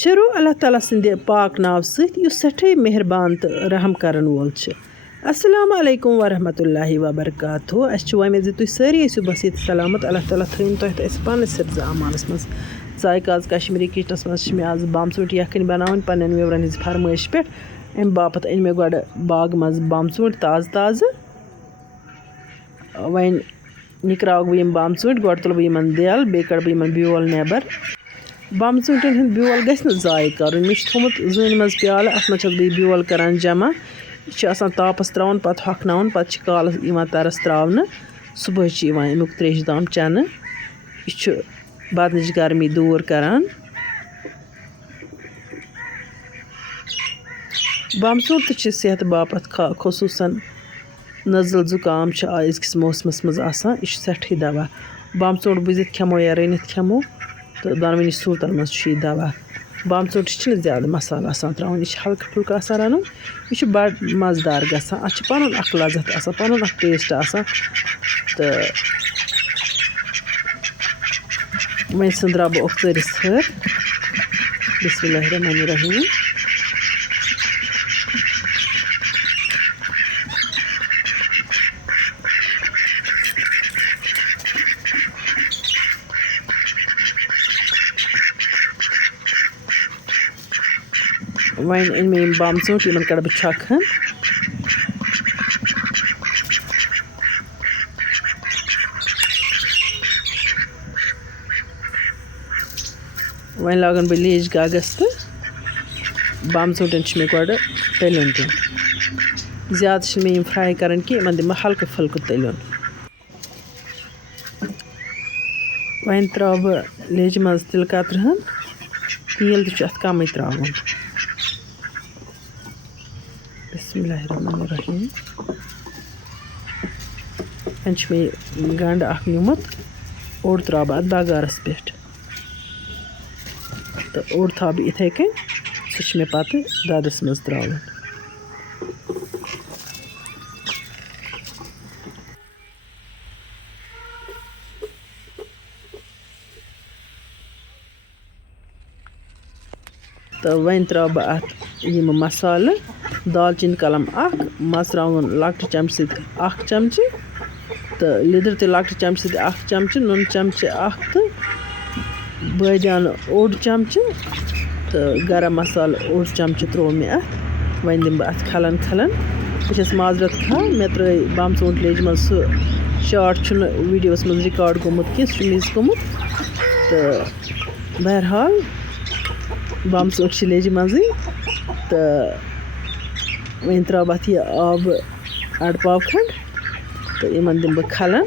شروع اللہ تعالیٰ سٕنٛدِ پاک ناو سۭتۍ یُس سٮ۪ٹھٕے مہربان تہٕ رحم کرن وول چھُ السلام علیکم ورحمۃ اللہ وبرکاتہ اَسہِ چھُ وۄمید زِ تُہۍ سٲری ٲسِو بصیٖت سلامت اللہ تعالیٰ تھٲیِن تۄہہِ تہٕ اَسہِ پانَس حِفظِ امانَس منٛز ذایقہٕ آز کشمیٖری کِچنَس منٛز چھِ مےٚ آز بامژوٗنٛٹھۍ یَکھٕنۍ بناوٕنۍ پنٛنٮ۪ن وِورَن ہِنٛزِ فرمٲیش پٮ۪ٹھ اَمہِ باپتھ أنۍ مےٚ گۄڈٕ باغہٕ منٛز بامژوٗنٛٹھۍ تازٕ تازٕ وۄنۍ نِکراوَکھ بہٕ یِم بامژوٗنٛٹھۍ گۄڈٕ تُلہٕ بہٕ یِمن دٮ۪ل بیٚیہِ کَڑٕ بہٕ یِمن بیول نٮ۪بر بامژوٗنٛٹھٮ۪ن ہُنٛد بیول گژھِ نہٕ ضایع کَرُن مےٚ چھُ تھوٚمُت زٲنہِ منٛز پیالہٕ اَتھ منٛز چھَس بہٕ یہِ بیول کَران جمع یہِ چھُ آسان تاپَس ترٛاوُن پَتہٕ ہۄکھناوُن پَتہٕ چھِ کالَس یِوان تَرَس ترٛاونہٕ صُبحٲے چھِ یِوان اَمیُک ترٛیشہِ دام چٮ۪نہٕ یہِ چھُ بدنٕچ گرمی دوٗر کَران بامژوٗنٛٹھ تہِ چھِ صحتہٕ باپتھ خصوٗصاً نٔزٕل زُکام چھُ أزکِس موسمَس منٛز آسان یہِ چھُ سٮ۪ٹھٕے دوا بامژوٗنٛٹھ بُزِتھ کھٮ۪مو یا رٔنِتھ کھٮ۪مو تہٕ دۄنوٕنی صوٗرتَن منٛز چھُ یہِ دوا بامژوٗنٛٹھِس چھِنہٕ زیادٕ مصالہٕ آسان ترٛاوُن یہِ چھِ ہلکہٕ پھُلکہٕ آسان رَنُن یہِ چھُ بَڑٕ مَزٕدار گژھان اَتھ چھُ پَنُن اَکھ لَذت آسان پَنُن اَکھ ٹیسٹ آسان تہٕ وۄنۍ ژھٕنٛدراو بہٕ اوٚکژٲرِس ژھٔر بِسمِ اللہِ الرحمٰنِ الرحیٖم وۄنۍ أنۍ مےٚ یِم بامژوٗنٛٹھۍ یِمن کَڑٕ بہٕ چھۄکہٕ ہن وۄنۍ لاگَن بہٕ لیجہِ گگس تہٕ بامژوٗنٛٹھٮ۪ن چھِ مےٚ گۄڈٕ تٔلِیُن دیُن زیادٕ چھِنہٕ مےٚ یِم فرٛاے کَرٕنۍ کینٛہہ یِمن دِمہٕ بہٕ ہلکہٕ پھُلکہٕ تٔلِیُن وۄنۍ ترٛاوٕ بہٕ لیجہِ منٛز تِلہٕ کترٕ ہن تیٖل تہِ چھُ اَتھ کَمٕے ترٛاوُن بِسمِ اللہِ الرحمٰنِ الرحیٖم وۄنۍ چھُ مےٚ یہِ گنٛڈٕ اکھ نیُمُت اوٚڑ ترٛاوٕ بہٕ اَتھ بَغارَس پٮ۪ٹھ تہٕ اوٚڑ تھاوٕ بہٕ یِتھَے کٔنۍ سُہ چھُ مےٚ پَتہٕ دۄدَس منٛز ترٛاوُن تہٕ وۄنۍ ترٛاوٕ بہٕ اَتھ یِمہٕ مصالہٕ دالچیٖن کَلَم اَکھ مَرژٕوانٛگُن لۄکٹہِ چمچہٕ سۭتۍ اَکھ چمچہٕ تہٕ لیٚدٕر تہِ لۄکٹہِ چمچہٕ سۭتۍ اَکھ چمچہٕ نُنہٕ چمچہٕ اَکھ تہٕ بٲدیانہٕ اوٚڑ چمچہٕ تہٕ گرم مصالہٕ اوٚڑ چمچہٕ ترٛوو مےٚ اَتھ وۄنۍ دِمہٕ بہٕ اَتھ کھَلَن کھَلَن بہٕ چھَس معذرت خواہ مےٚ ترٛٲے بامژوٗنٛٹھۍ لیجہِ منٛز سُہ شاٹ چھُنہٕ ویٖڈیوَس منٛز رِکاڈ گوٚمُت کینٛہہ سُہ چھُ مِس گوٚمُت تہٕ بہرحال بامژوٗنٛٹھۍ چھِ لیجہِ منٛزٕے تہٕ وۄنۍ ترٛاوٕ بہٕ اَتھ یہِ آبہٕ اَڑٕ پاو کھنٛڈ تہٕ یِمن دِمہٕ بہٕ کھَلَن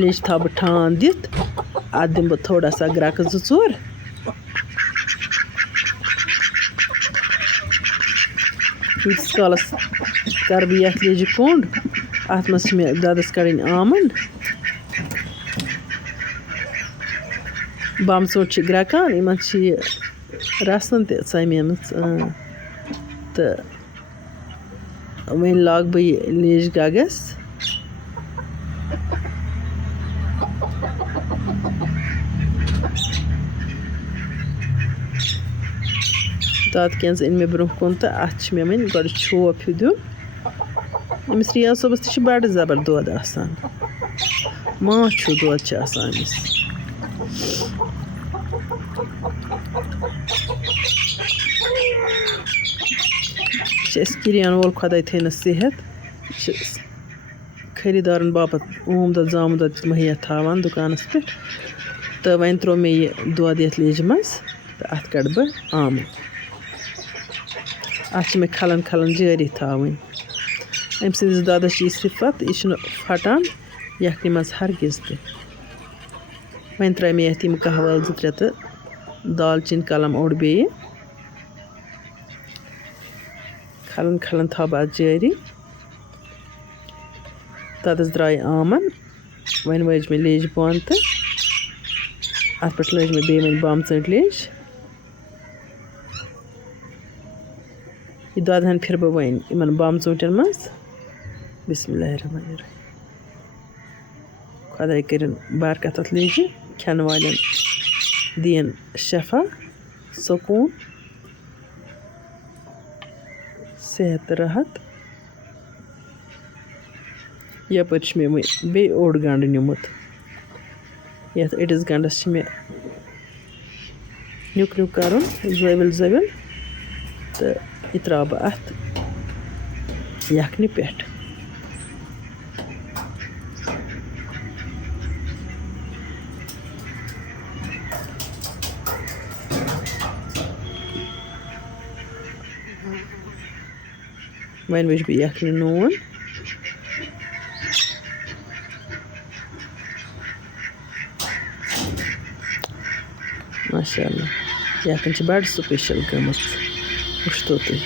لیجہِ تھاوٕ بہٕ ٹھانٛد دِتھ اَتھ دِمہٕ بہٕ تھوڑا سا گرٛٮ۪کہٕ 2-4 ییٖتِس کالَس کَرٕ بہٕ یَتھ لیجہِ کوٚنٛڈ اَتھ منٛز چھِ مےٚ دۄدَس کَڑٕنۍ آمَنٛڈ بامژوٗنٛٹھۍ چھِ گرٛٮ۪کان یِمن چھِ یہِ رَسَن تہِ ژَمٮ۪مٕژ تہٕ وۄنۍ لاگہٕ بہٕ یہِ لیجہِ گگس دۄد کٮ۪نٛز أنۍ مےٚ برٛونٛہہ کُن تہٕ اَتھ چھِ مےٚ وۄنۍ گۄڈٕ چھوپ ہیوٗ دیُن أمِس رِیاض صٲبَس تہِ چھِ بَڑٕ زَبر دۄد آسان ماچھ ہیوٗ دۄد چھِ آسان أمِس یہِ چھِ اَسہِ کِریان وول خۄداے تھٲینَس صحت یہِ چھِ خٔریٖدارَن باپتھ اوم دۄد زامُت دۄد مہیا تھاوان دُکانَس پٮ۪ٹھ تہٕ وۄنۍ ترٛوو مےٚ یہِ دۄد یَتھ لیجہِ منٛز تہٕ اَتھ کَڑٕ بہٕ آمہٕ اَتھ چھِ مےٚ کھَلَن کھَلَن جٲری تھاوٕنۍ أمۍ سٕنٛدِس دۄدَس چھِ یہِ صِفت یہِ چھُنہٕ پھَٹان یَکھنہِ منٛز ہرگِز تہِ وۄنۍ ترٛایہِ مےٚ یَتھ یِم قہوٕ ٲلہٕ 2-3 تہٕ دالچیٖن کَلَم اوٚڑ بیٚیہِ کھَلَن کھَلَن تھاوٕ بہٕ اَتھ جٲری دۄدَس درٛاے آمَن وۄنۍ وٲج مےٚ لیجہِ بۄن تہٕ اَتھ پٮ۪ٹھ لٲج مےٚ بیٚیہِ وۄنۍ بامژوٗنٛٹھۍ لیج یہِ دۄدٕ ہَن پھِرٕ بہٕ وۄنۍ یِمَن بامژوٗنٛٹھٮ۪ن منٛز بِسمِ اللہِ الرحمٰنِ الرحیٖم خۄداے کٔرِنۍ برکت اَتھ لیجہِ کھٮ۪نہٕ والٮ۪ن دِیِن شفا सुकून सेहत राहत यपर मे बे ओड गंड निमुत यथ अड़िस गंडस मे नुक नुक करुन ज़विल ज़विल तो यह त्रा बह अत यखनि पेट वन वुच बह यखनि नून माशाअल्लाह यखन बड़ स्पेशल गमत वुचतो तुम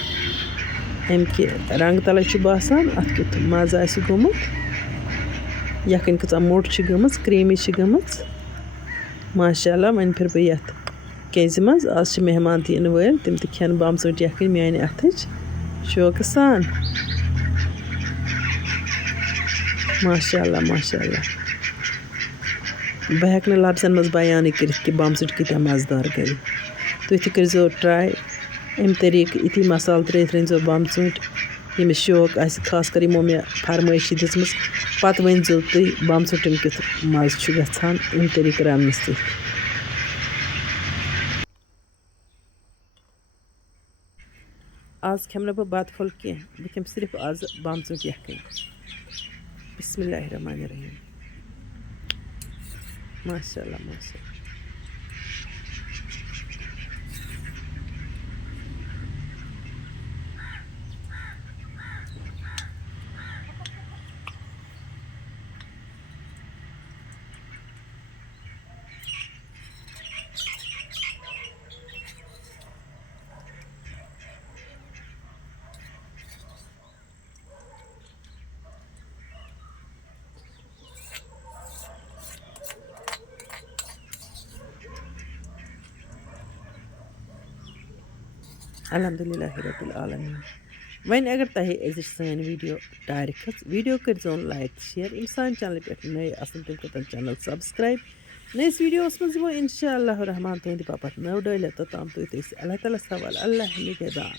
अमि रंग तल बासान अत क्युत मज़ आसि गोमुत यखन कचा मोट गमच क्रीमी गमच माशाअल्लाह वन फिर बह यथ केज मज आज मेहमान इन वल तम खेन बमचूंट यखन माने अथच शौक सान माशाअल्लाह माशाअल्लाह बह हेक लफ्जन मज बयान कर कि बमचूंट कत्या मज़ेदार गई तुम तह कर ट्राई अमि तरीक इथी मसाल त्रित रनजो बमचूंट यमिस शौक आसि खास कर यमो मे फरमाइश दिम पत वनजो तुम बमचूंटन क्युत मज़ गछान अमि तरीक रन्नस सत आज खेम बह बत फुल कह बह खेम सिर्फ आज बमचूंट यखन बिस्मिल्लाहिर्रहमानिर्रहीम माशाअल्लाह माशाअल्लाह अल्हम्दुलिल्लाहि रब्बिल आलमीन वन अगर तह अजिच सन वीडियो टायर खच वीडियो कर लाइक शेयर इन सान चैनल पे नए असल तम कर चैनल सब्सक्राइब नस वीडियोस मज इंशाअल्लाह रहमान तुंद पापत नव डल तोताम तुत अल्लाह ताला सवाल अल्लाह निगहबान।